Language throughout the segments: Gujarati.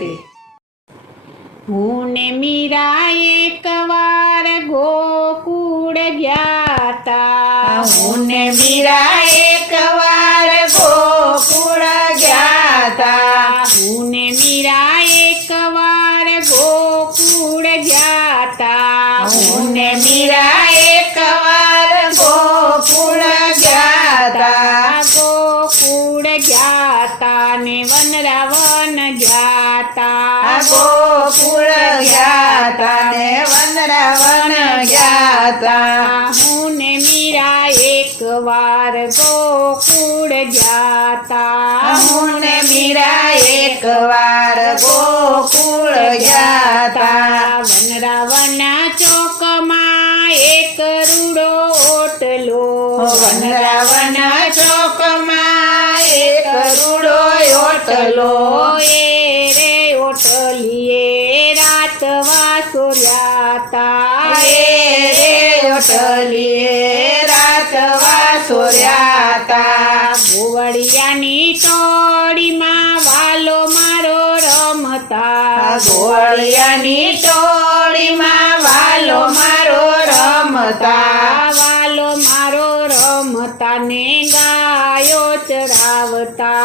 હતી। હું ને મીરા એકવાર ગોકુળ ગયા તા। હું ને મીરા એકવાર ગોકુળ ગયા તા। હું ને મીરા એકવાર ગોકુળ ગયા તા। હું ને મીરા એકવાર ગોકુળ ગયા તા। ગોકુળ ગયા તા ને વનરાવન ગયા તા। ગોકુળ ગયા તા ને વનરાવન ગયા તા। હું ને મીરા એકવાર ગોકુળ ગયા તા। હું ને મીરા એકવાર ગોકુળ ગયા તા। વનરાવના ચોકમાં એક રૂડો ઓટલો। વનરાવના ચોકમાં એક રૂડો ઓટલો। એ રે ઓટલીએ રાત વાસોર્યા તા। એ રે ઓટલીએ રાત વાસોર્યા તા। ગોવળિયાની ટોળીમાં વાલો મારો રમતા। ગોળિયાની ટોળીમાં વાલો મારો રમતા। વાલો મારો રમતા ને ગાયો ચરાવતા।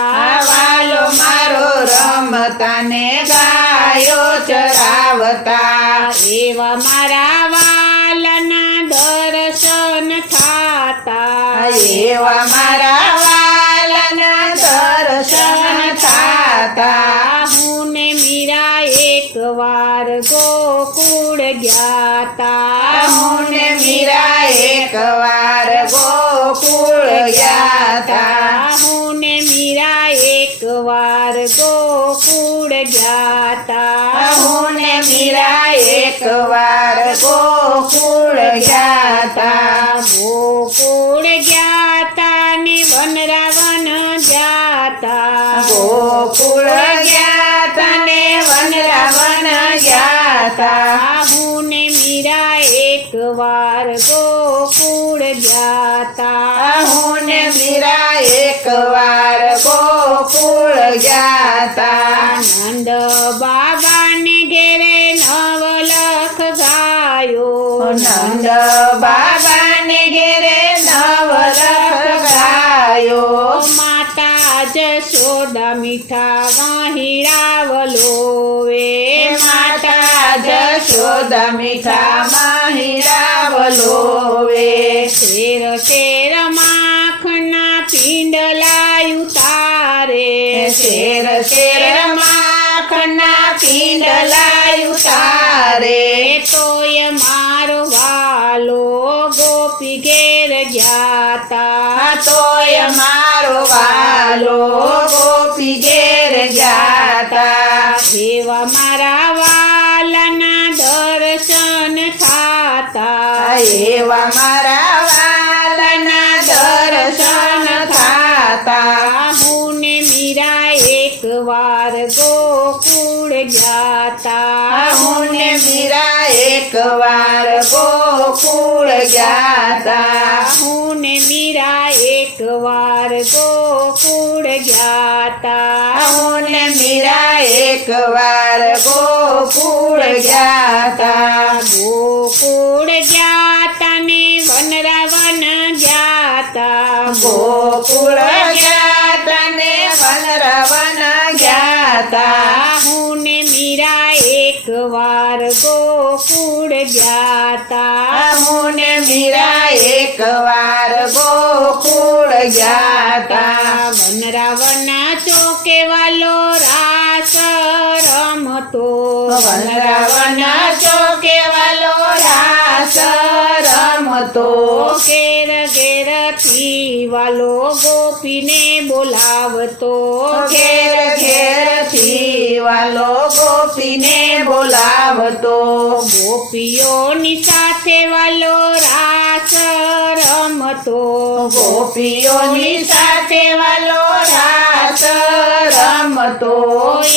વાલો મારો રમતા ને ગાયો ચરાવતા। એવા મારા વાલના દર્શન થાતા। એવા મારા વાલના દર્શન થાતા। હું ને મીરા એકવાર ગોકુળ ગયા તા। હું ને મીરા એકવાર ગોકુળ ગયા તા। હું ને મીરા એકવાર ગોકુળ ગયા તા। હું ને મીરા એકવાર ગોકુળ ગયા તા। ગોકુળ ગયા તા ને વનરાવન ગયા તા। ગોકુળ ગયા તા ને વનરાવન ગયા તા। હું ને મીરા એકવાર ગોકુળ ગયા તા। હું ને મીરા એકવાર ગોકુળ ગયા તા। નંદ બાબાને ઘેરે નવલખ ગાયો। નંદ બાબાને ઘેરે નવલખ ગાયો। માતા જશોદા મીઠા વાહિડા વલોવે। માતા જશોદા મીઠા માહિરા વલોવે। શેર શેર માખના પિંડલા ઉતારે। શેર શેર માખના પિંડલા ઉતારે। તોય મારો વાલો ગોપી ઘેર ગયા તા। તોય મારો વાલો ગોપી ઘેર ગયા તા। એવા મારા વાલના દર્શન થાતા। એવા મારા વાલના દર્શન થાતા। હું ને મીરા એકવાર ગોકુળ ગયા તા। હું ને મીરા એકવાર ગોકુળ ગયા તા। હું ને મીરા એકવાર ગોકુળ ગયા તા। હું ને મીરા એકવાર ગોકુળ ગયા તા। ગોકુળ ગયા તા ને વનરાવન ગયા તા। ગોકુળ ગયા તા ને વનરાવન ગયા તા। હું ને મીરા એકવાર ગોકુળ ગયા તા। હું ને મીરા એકવાર ગોકુળ ગયા તા। વનરાવના ચોકે વાલો રાસ રમતો। વનરાવના ચોકે વાલો રાસ રમતો। ઘેર ઘેર થી વાલો ગોપીને બોલાવતો। ઘેર ઘેર થી વાલો ગોપીને બોલાવતો। ગોપીઓની સાથે વાલો રાસ રમતો। ગોપીઓની સાથે વાલો રાસ રમતો।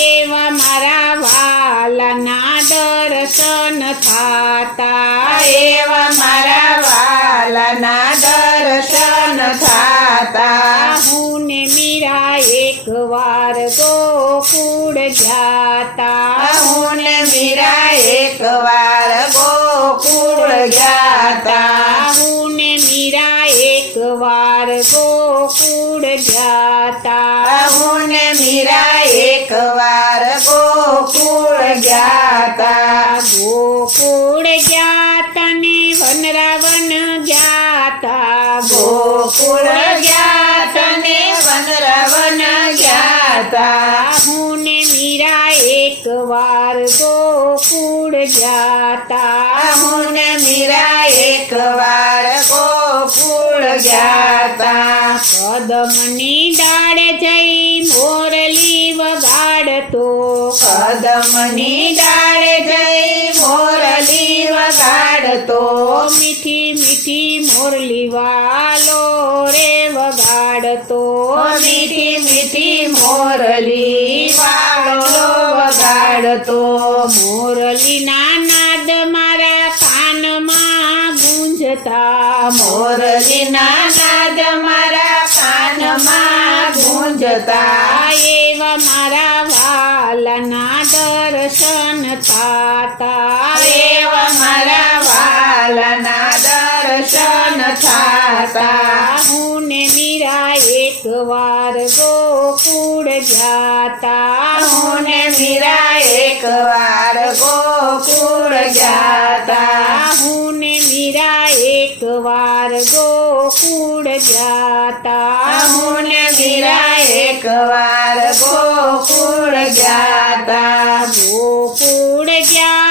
એવા મારા વાલાના દર્શન થાતા। એવા મારા વાલાના દર્શન થાતા। હું ને મીરા એકવાર ગોકુળ ગયા ગયા હું ને મીરા એકવાર ગોકુળ ગયા તા હું ને મીરા એકવાર ગોકુળ ગયા હું ને મીરા એકવાર ગોકુળ ગયા તા ગોકુળ ગયા ને વનરાવન ગયા ગોકુળ ગયા તને વનરાવન ગયા તા હું ને મીરા એકવાર ગોકુળ ગયા હું ને મીરા એકવાર ગોકુળ ગયા તા કદમની ડાળ જઈ મોરલી વગાડતો કદમની ડાળ જઈ મોરલી વગાડતો મીઠી મીઠી મોરલી વાલો રે વગાડતો મીઠી મીઠી મોરલી વાળો વગાડતો મોરલીના નાદ મારા કાનમાં ગુંજતા મોરલીના નાદ મારા કાનમાં ગુંજતા એવા મારા વાલાના દર્શન થાતા એવા મારા વાલાના દર્શન થાતા હું ને મીરા એકવાર ગોકુળ ગયા હું ને મીરા એકવાર ગોકુળ ગયા તા હું ને મીરા એકવાર ગોકુળ ગયા હું ને મીરા એકવાર ગોકુળ ગયા તા ગોકુળ ગયા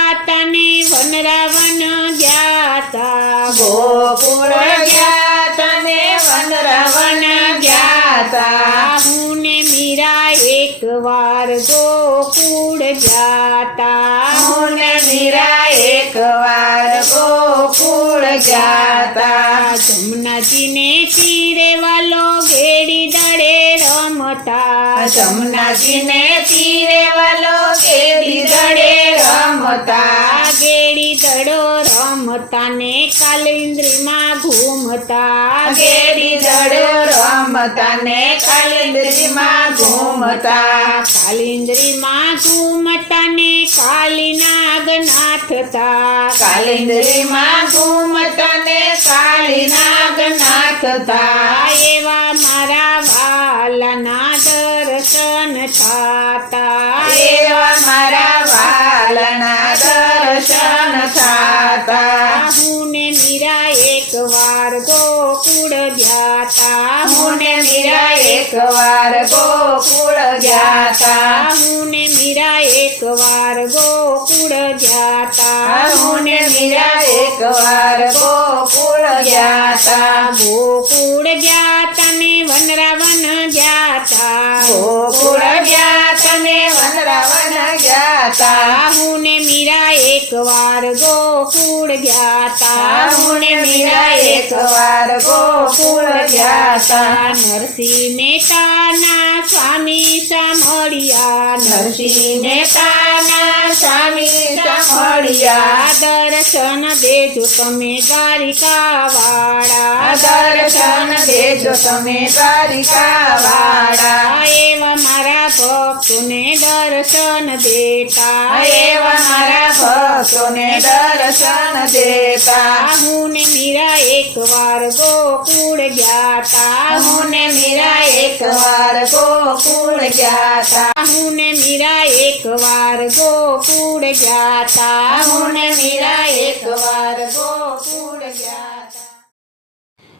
ને વનરાવન ગયા ગોકુળ ગયા તને વનરાવન ગયા તા હું ને મીરા એકવાર ગોકુળ ગયા હું ને મીરા એકવાર ગોકુળ ગયા તા જમનાજીને તીરે વાલો ઘેડી દડે રમતા જમનાજીને તીરે વાલો કેડી દડે રમતા ગેડી દડો રમતા ને કાલિંદ્રીમાં ઘૂમતા કેડી દડો રમતા ને કાલિંદરીમાં ઘૂમતા કાલિંદ્રીમાં ઘૂમતા ને કાલીનાગ નાથતા કાલિંદરીમાં ઘૂમતા ને કાળીનાગ નાથતા એવા મારા વાલાના દર્શન થાતા એવા મારા વાલના દર્શન થાતા હું ને મીરા એકવાર ગોકુળ ગયા હું ને મીરા એકવાર ગોકુળ ગયા તા હું ને મીરા એકવાર ગોકુળ ગયા હું ને મીરા એકવાર ગોકુળ ગયા તા ગોકુળ ગયા ને વનરાવન ગયા ગોકુળ ગયા તને વનરાવન ગયા તા હું ને મીરા એકવાર ગોકુળ ગયા હું ને મીરા એકવાર ગોકુળ ગયા તા નરસિંહ મહેતાના સ્વામી સાંભળ્યા નરસિંહ મહેતાના સ્વામી સાંભળ્યા દર્શન દેજો તમે દ્વારિકા વાળા દર્શન દેજો તમે દ્વારિકા વાળા એવા મારા ભક્તોને દર્શન દેતા એવા મારા ભક્તોને દર્શન દેતા હું ને મીરા એકવાર ગોકુળ ગયા હું ને મીરા એકવાર ગોકુળ ગયા તા હું ને મીરા એકવાર ગોકુળ ગયા હું ને મીરા એકવાર ગોકુળ ગયા તા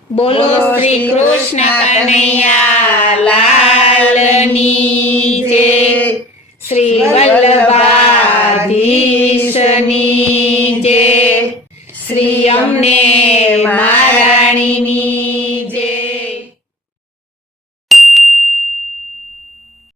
બોલો શ્રી કૃષ્ણ કનૈયા લાલની જય શ્રી વલ્લભાધીશની